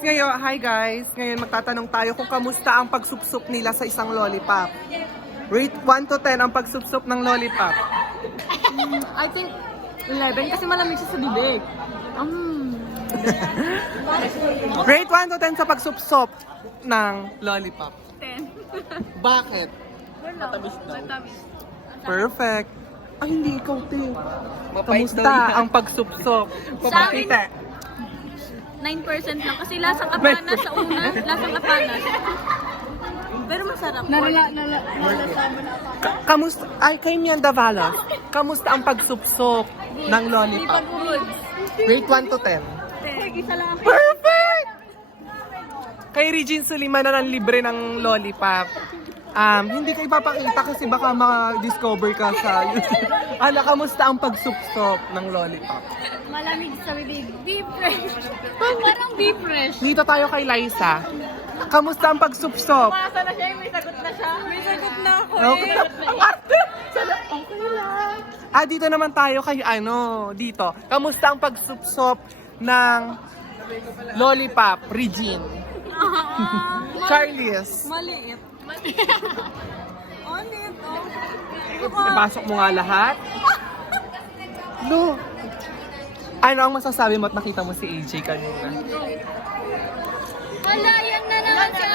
Ngayon magtatanong tayo kung kamusta ang pagsupsup nila sa isang lollipop. Rate 1 to 10 ang pagsupsup ng lollipop. I think 11 kasi malamig siya sa bibig. Rate 1 to 10 sa pagsupsup ng lollipop. 10. Bakit? Matamis daw. Matamis. Perfect. Ay, hindi ikaw, te. Mapait daw Kamusta yan. ang pagsupsup? Sa akin, Te. 9% lang kasi lasang kapanas sa una, lasang kapanas. Pero masarap. Kamusta? Ay, kay Mian Davala. Kamusta ang pagsupsup ng lollipop? Rate 1 to 10. Isa lang ako. Perfect! Kay Regine Suliman na ng libre ng lollipop. Hindi ka ipapakita kasi baka ma-discover ka sa kamusta ang pagsupsop ng lollipop? Malamig sa bibig. Be fresh. Parang be fresh. Dito tayo kay Liza. Kamusta ang pagsupsop? Masa na siya, may sagot na siya. May sagot na ako Okay. Ang arte! Okay lang. Dito naman tayo kay dito. Kamusta ang pagsupsop ng lollipop, Regine? Charlize. Maliit. Ulit, Ipasok mo nga lahat. No. Ano ang masasabi mo at nakita mo si AJ kanina? Hala, yan na naman siya.